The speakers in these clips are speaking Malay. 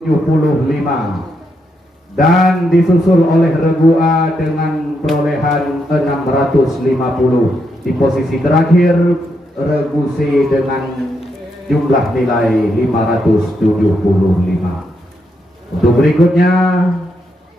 75 dan disusul oleh Regu A dengan perolehan 650. Di posisi terakhir Regu C dengan jumlah nilai 575. Untuk berikutnya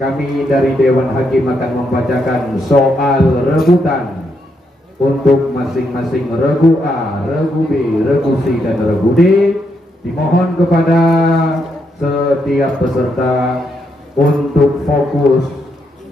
kami dari Dewan Hakim akan membacakan soal rebutan untuk masing-masing Regu A, Regu B, Regu C dan Regu D. Dimohon kepada setiap peserta untuk fokus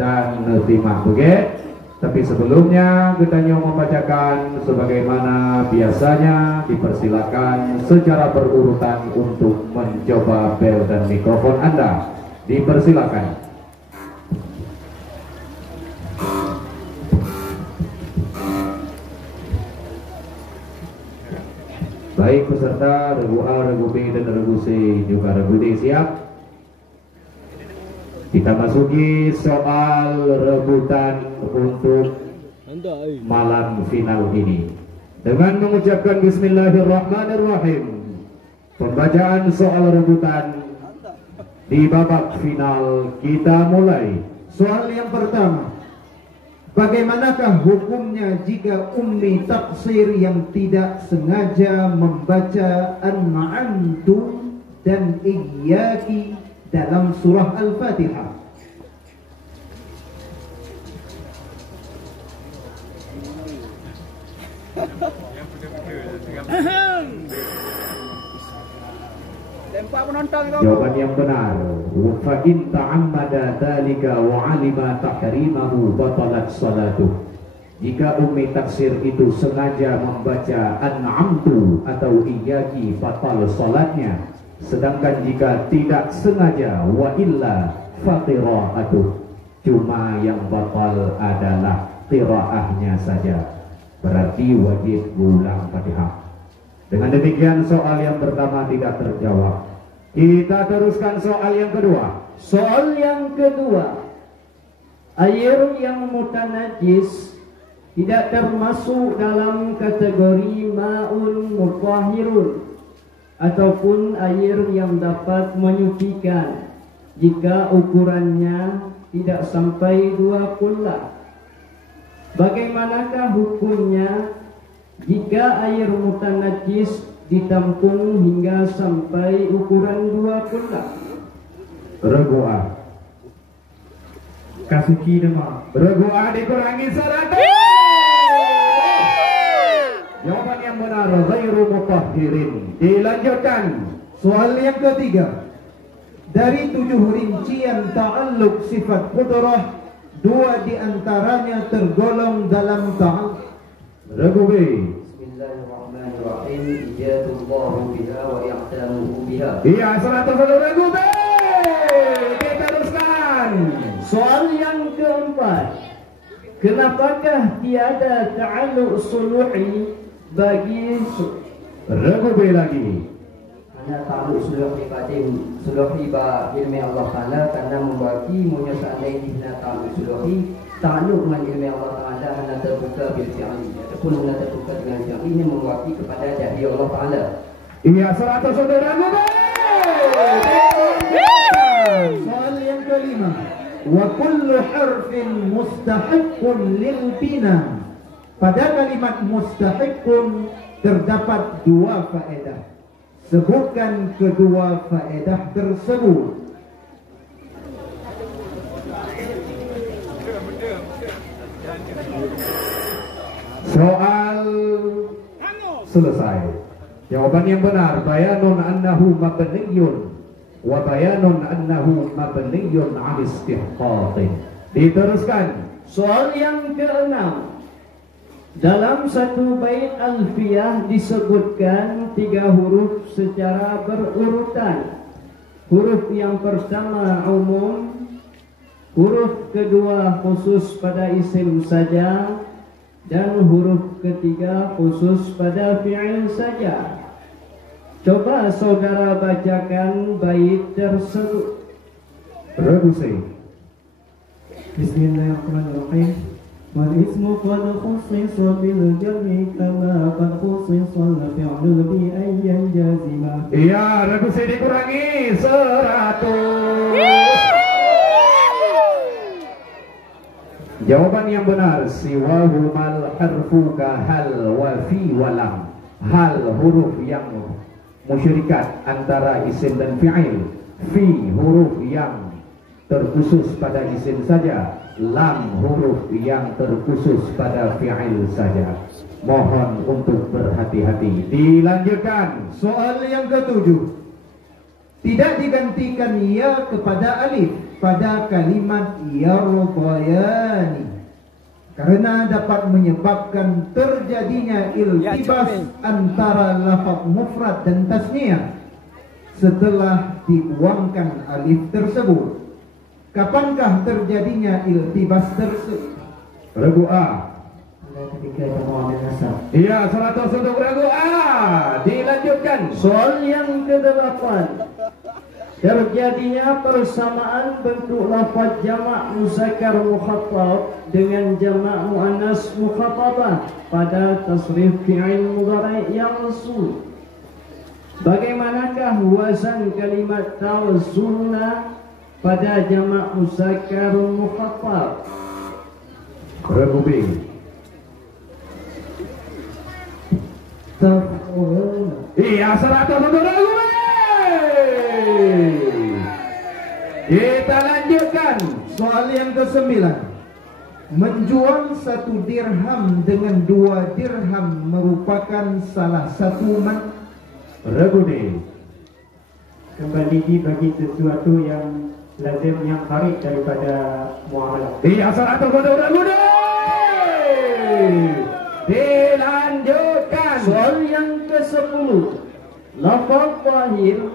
dan simak, oke? Tapi sebelumnya kita membacakan sebagaimana biasanya, dipersilakan secara berurutan untuk mencoba bel dan mikrofon Anda. Dipersilakan. Baik peserta Regu A, Regu B dan Regu C juga Regu D siap. Kita masuki soal rebutan untuk malam final ini dengan mengucapkan Bismillahirrahmanirrahim. Pembacaan soal rebutan di babak final kita mulai. Soal yang pertama, bagaimanakah hukumnya jika ummi taksir yang tidak sengaja membaca An-Antum dan Iyyaki dalam surah Al-Fatihah? Jawaban yang benar, fa in ta'ammada dzalika wa 'alima tahrimahu batalat salatuh. Jika ummi taksir itu sengaja membaca An'amtu atau Iyyaki, batal salatnya. Sedangkan jika tidak sengaja, wa illa fa qira'atuh, cuma yang batal adalah qira'ahnya saja. Berarti wajib ulang Fatihah. Dengan demikian soal yang pertama tidak terjawab. Kita teruskan soal yang kedua. Soal yang kedua, air yang mutanajis tidak termasuk dalam kategori ma'un mutahhirun ataupun air yang dapat menyucikan jika ukurannya tidak sampai 2 kullah. Bagaimanakah hukumnya jika air mutanajis ditampung hingga sampai ukuran 2 kullah? Regu A. Kasuki Demak. Regu A dikurangi 100. Jawaban yang benar, ghairu mutahhirin. Dilanjutkan. Soal yang ketiga, dari 7 rincian ta'alluq sifat qudrah, 2 diantaranya tergolong dalam ta'alluq. Regu B. Bismillahirrahmanirrahim. Ijadullahu biha wa i'tanuhu biha. Iya, 100 untuk Regu B. Diteruskan. Soal yang keempat, kenapakah tiada ta'alluq suluhi bagi Regu B lagi. Karena ta'alluq suluhi ba ilmi Allah Ta'ala, karena membagi munya seandainya ta'alluq suluhi ta'alluq dengan ilmi Allah Ta'ala hanya terbuka bil fi'li ataupun hanya terbuka dengan fi'li, ini membagi kepada dari Allah Ta'ala. Iya, 100 untuk Regu B. Soal yang kelima, wa kullu harfin mustahiqqun lil bina. Pada kalimat mustahiqqun terdapat 2 faedah. Sebutkan kedua faedah tersebut. Soal selesai. Jawaban yang benar, bayanun annahu mabniyun wa bayanun annahu mabniyun 'ala istihqaqin. Diteruskan. Soal yang keenam, dalam satu bait alfiyah disebutkan 3 huruf secara berurutan. Huruf yang pertama umum, huruf kedua khusus pada isim saja, dan huruf ketiga khusus pada fi'il saja. Coba saudara bacakan bait tersebut. Regu C. Bismillahirrahmanirrahim. والاسم قد خصص بالجمع كما قد خصص الفعل بأن جازما Iya, regu C dikurangi 100. Jawaban yang benar siwahumal harfu ka hal wa fi walam. Hal huruf yang musyrikat antara isim dan fi'il. Fi huruf yang terkhusus pada isim saja. Lam huruf yang terkhusus pada fi'il saja. Mohon untuk berhati-hati. Dilanjutkan. Soal yang ketujuh. Tidak digantikan ya kepada alif pada kalimat yardayani karena dapat menyebabkan terjadinya iltibas antara lafaz mufrad dan tasniyah setelah dibuangkan alif tersebut. Kapankah terjadinya iltibas tersebut? Regu A. Ketika jamak nasab. Iya, 100 untuk regu A. Dilanjutkan. Soal yang ke-8. Terjadinya persamaan bentuk lafaz jamak muzakkar mukhatab dengan jamak muannas mukhatabah pada tasrif fi'il mudhari' yang mansub. Bagaimanakah wazan kalimat tawzunna pada jamak muzakkar mukhatab? Regu B. Iya, 100 untuk regu B. Kita lanjutkan. Soal yang ke-9. Menjual 1 dirham dengan 2 dirham merupakan salah satu Regu D. Kembali dibagi sesuatu yang lazim yang kharij daripada muamalah. Iya, 100 untuk regu D. Dilanjutkan. Soal yang ke-10. Lafaz zahir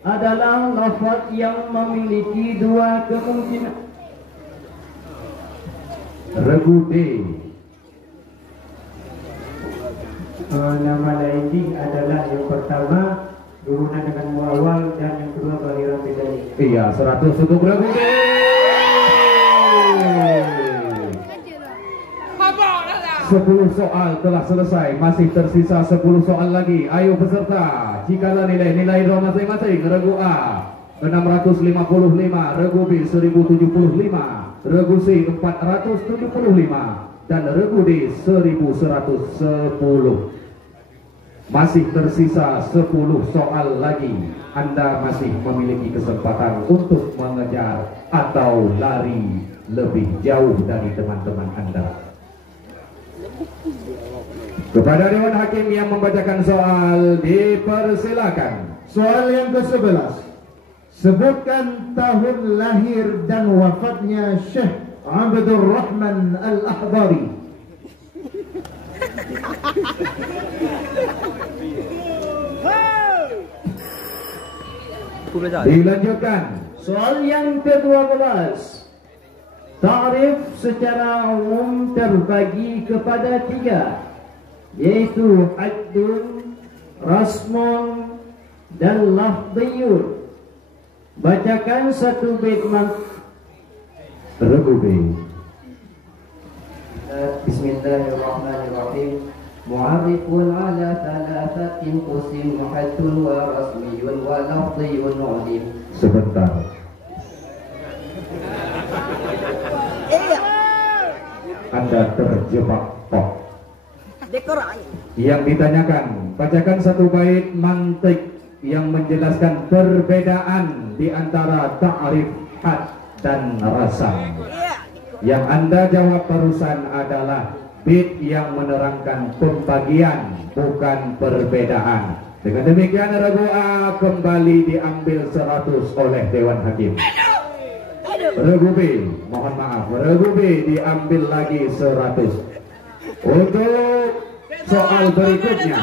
adalah lafaz yang memiliki 2 kemungkinan. Regu D. Nama lain adalah yang pertama berhubungan dengan muawal dan yang kedua zahiran bidai. Iya, 100 untuk regu D. Sepuluh soal telah selesai. Masih tersisa 10 soal lagi. Ayo peserta, jikalau nilai masing-masing. Regu A 655, regu B 1075, regu C 475, dan regu D 1110. Masih tersisa 10 soal lagi. Anda masih memiliki kesempatan untuk mengejar atau lari lebih jauh dari teman-teman Anda. Kepada Dewan Hakim yang membacakan soal, dipersilakan. Soal yang ke-11. Sebutkan tahun lahir dan wafatnya Syekh Abdul Rahman Al-Ahdari. Dilanjutkan. Soal yang ke-12. Ta'rif secara umum terbagi kepada 3, yaitu haddun, rasmun, dan lafdiyun. Bacakan 1 bait Regu B. Bismillahirrahmanirrahim. Mu'arifun ala thalathatin qusim haddun wa rasmiyun wa lafdiyun ulim. Sebentar. Anda terjebak kok. Yang ditanyakan, bacakan 1 bait mantik yang menjelaskan perbedaan di antara ta'rif, had, dan rasam. Yang Anda jawab barusan adalah bait yang menerangkan pembagian, bukan perbedaan. Dengan demikian regu A kembali diambil 100 oleh Dewan Hakim. Regu B, mohon maaf, regu B diambil lagi 100. Untuk soal berikutnya,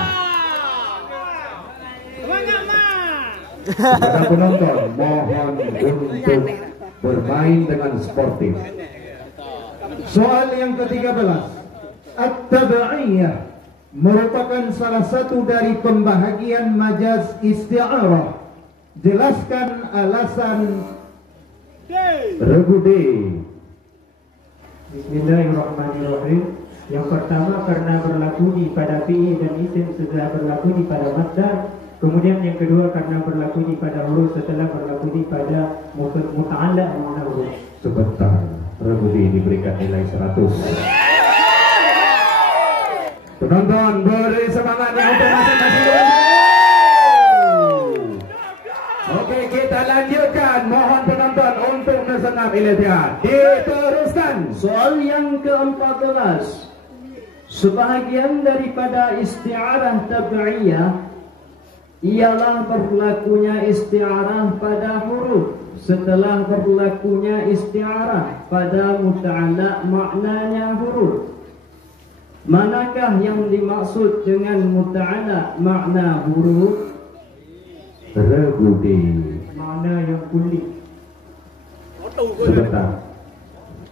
kepada penonton mohon untuk bermain dengan sportif. Soal yang ke-13. At-tabaiyah merupakan salah satu dari pembahagian majaz isti'arah. Jelaskan alasan. Regu D. Bismillahirrahmanirrahim. Yang pertama, karena berlaku di pada fi'il dan isim sudah berlaku di pada masdar, Kemudian yang kedua karena berlaku pada huruf setelah berlaku pada muta'alla makna huruf. Sebentar, Rebudi diberikan nilai 100. Penonton beri semangatnya untuk masing-masing. Oke, kita lanjutkan. Mohon penonton untuk bersenam ilatihan. Diteruskan. Soal yang ke-14. Sebahagian daripada isti'arah tab'iyah ialah berlakunya isti'arah pada huruf setelah berlakunya isti'arah pada muta'alla maknanya huruf. Manakah yang dimaksud dengan muta'alla makna huruf? Rebudi. Makna yang kulit. Sebentar.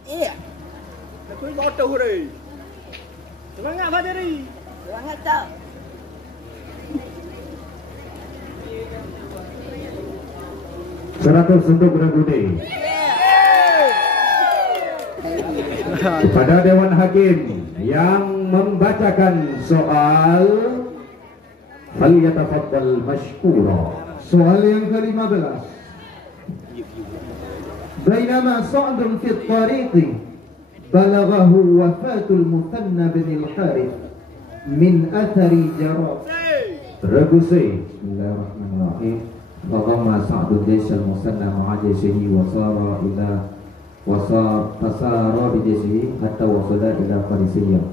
Iya. Aku bodoh re. Semangat Fadiri. Semangat tak. Seratus untuk Rebudi. Kepada Dewan Hakim yang membacakan soal, falyatafaddal mashkura. Soal yang ke-15. Bainama Sa'dun fi at-tariqi balaghahu wafatul Muthanna bin al-Harith min athari jarab. Rebusi. Bismillahirrahmanirrahim. Fadhamma Sa'dun jaysal Muthanna ma'a jayshihi wa sara ila fasara bi jayshihi hatta wasala ila Qadisiyah.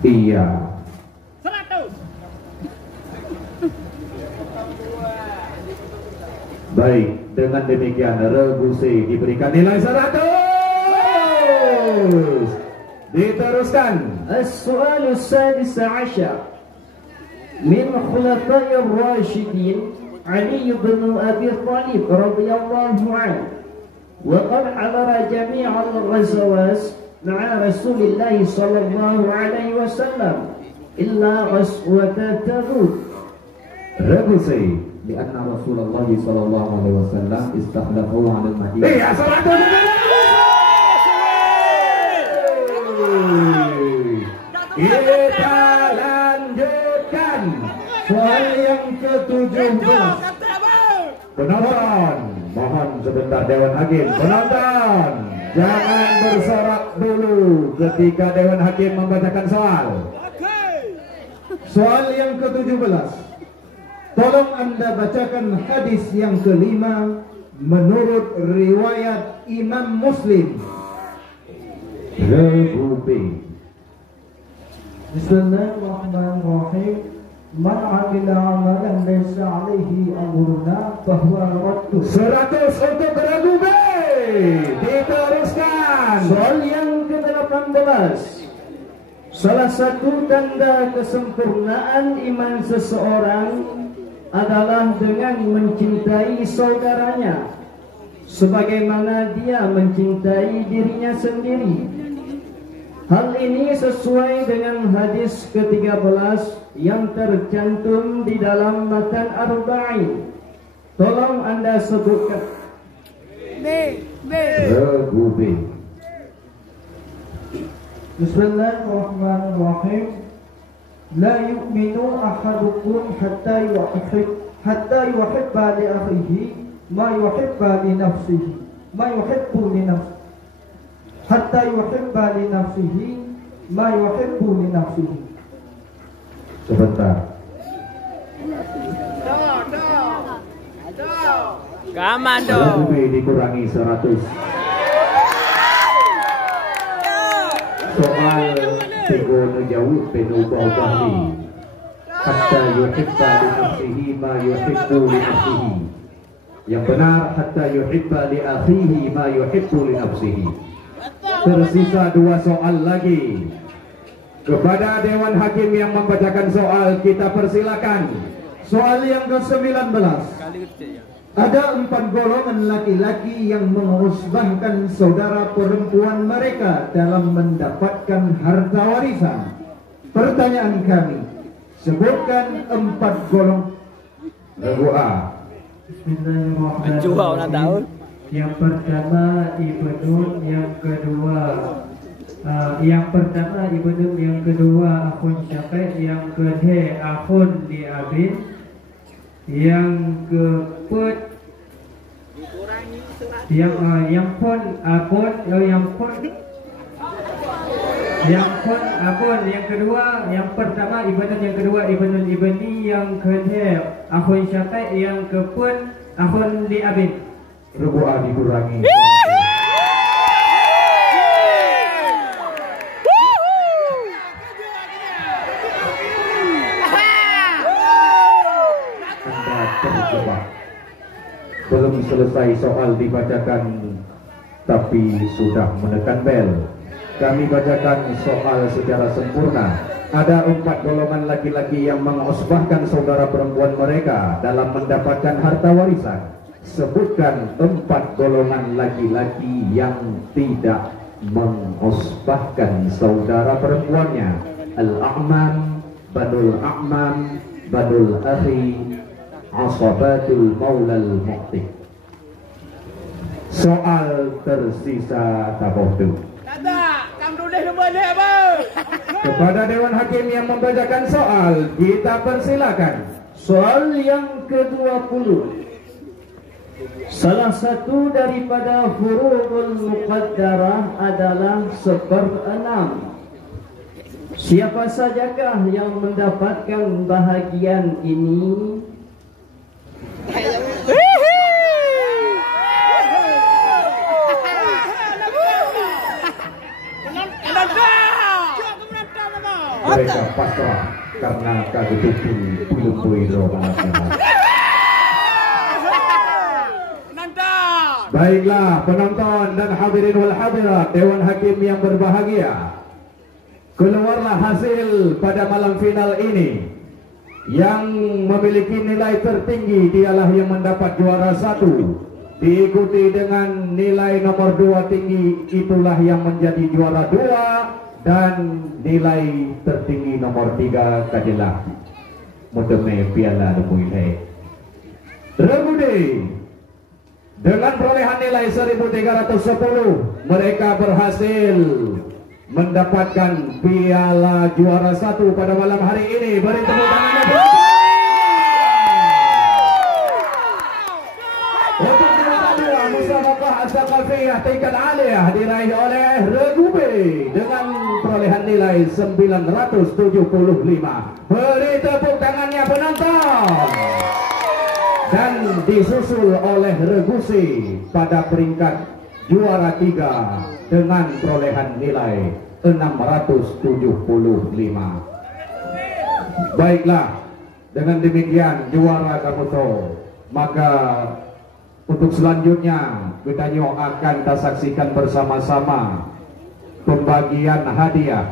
Iya. 100. Baik, dengan demikian Rebusi diberikan nilai 100. Diteruskan. السؤال السادس عشر من خلفاء الراشدين علي بن أبي طالب رضي الله عنه وقد حضر جميع الغزوات مع رسول الله صلى الله عليه وسلم إلا غزوة تبوك. Rebusi. لأن رسول الله صلى الله عليه وسلم استخلفه على المدينة. Iya, 100. Kita lanjutkan. Soal yang ke-17. Penonton, mohon sebentar Dewan Hakim. Penonton, jangan bersorak dulu ketika Dewan Hakim membacakan soal. Soal yang ke-17. Tolong Anda bacakan hadis yang kelima menurut riwayat Imam Muslim. Rebuti. Bismillahirrahmanirrahim. Man 'amila 'amalan laysa 'alaihi amruna fahuwa raddu. 100 untuk Rebuti. Diteruskan. Soal yang ke-18. Salah satu tanda kesempurnaan iman seseorang adalah dengan mencintai saudaranya sebagaimana dia mencintai dirinya sendiri. Hal ini sesuai dengan hadis ke-13 yang tercantum di dalam matan Arba'in. Tolong Anda sebutkan. Rebuti. Bismillahirrahmanirrahim. La yu'minu ahadukum hatta yuhibba li akhihi ma yuhibba li nafsihi ma yuhibbu li nafsihi hatta yuhibba li nafsihi ma yuhibbu li nafsihi. Sebentar. Kaman dong. Rebuti dikurangi 100. Soal tegono jauh penubah ni. Hatta yuhibba li nafsihi ma yuhibbu li nafsihi. Yang benar hatta yuhibba li akhihi ma yuhibbu li nafsihi. Tersisa 2 soal lagi. Kepada Dewan Hakim yang membacakan soal kita persilakan. Soal yang ke-19. Ada 4 golongan laki-laki yang mengusbahkan saudara perempuan mereka dalam mendapatkan harta warisan. Pertanyaan kami, sebutkan 4 golongan. Rebu'a. Bismillahirrahmanirrahim. Yang pertama ibnun, yang kedua Yang pertama Ibnu, yang kedua akhun Syafiq, yang ketiga akhun li Abin, yang keempat yang pun abun, yang kedua, yang pertama Ibnu, yang kedua Ibnu Ibni, yang ketiga akhun Syafiq, yang keempat akhun li Abin. Rubu'ah dikurangi. Belum selesai soal dibacakan, tapi sudah menekan bel. Kami bacakan soal secara sempurna. Ada 4 golongan laki-laki yang mengusbahkan saudara perempuan mereka dalam mendapatkan harta warisan. Sebutkan 4 golongan laki-laki yang tidak mengusbahkan saudara perempuannya. Al-A'mam, Banul A'mam, Banul Akhi, Asabatul Maulal Muqtik. Soal tersisa tabohtu. Kepada Dewan Hakim yang membacakan soal, kita persilakan. Soal yang ke-20. Salah satu daripada furudul muqaddarah adalah 1/6. Siapa sajakah yang mendapatkan bahagian ini? Mereka pasrah karena kagetupi belum boiro. Baiklah penonton dan hadirin wal hadirat Dewan Hakim yang berbahagia, keluarlah hasil pada malam final ini. Yang memiliki nilai tertinggi dialah yang mendapat juara 1, diikuti dengan nilai nomor 2 tinggi, itulah yang menjadi juara 2, dan nilai tertinggi nomor 3 kadilah muteme piala demuilai. Remude dengan perolehan nilai 1310, mereka berhasil mendapatkan piala juara 1 pada malam hari ini. Beri tepuk tangan untuk juara 2 Musabaqah As-Saqafiyah Tingkat Aliyah diraih oleh Regube dengan perolehan nilai 975. Beri tepuk tangannya penonton. Dan disusul oleh Regusi pada peringkat juara 3 dengan perolehan nilai 675. Baiklah, dengan demikian juara Kamuto. Maka untuk selanjutnya kita akan saksikan bersama-sama pembagian hadiah